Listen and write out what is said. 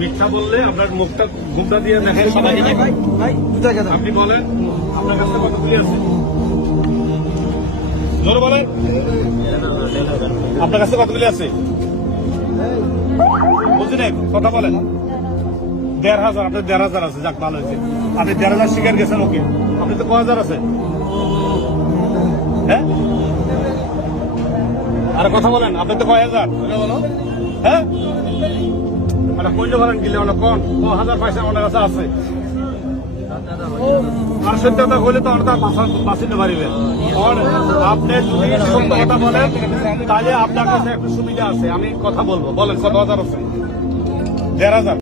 মিথ্যা বললে আপনার মুখটা ঘুমটা দিয়ে দেখেন সবাই। আপনি বলেন আপনার কাছে কতগুলি আছে, জোরে বলেন আপনার কাছে কতগুলি আছে, বুঝলেন? কথা বলেন। ১,৫০০, আপনার ১,৫০০ আছে, যাক ভালো হয়েছে। আপনি ১,৫০০ শিকার গেছেন, ওকে। আপনি তো ১,০০০ আছে, হ্যাঁ? আর কথা বলেন, আপনি তো ১,০০০, হ্যাঁ? মানে কইলে বলেন গেলে মানে কোন ১,০০০ পয়সা আমার কাছে আছে। আর সত্য কথা হইলে তো আমরা বাঁচিতে পারিবেন। আপনি যদি সত্য কথা বলেন তাহলে আপনার কাছে একটু সুবিধা আছে, আমি কথা বলবো। বলেন কত হাজার আছে? ১,৫০০।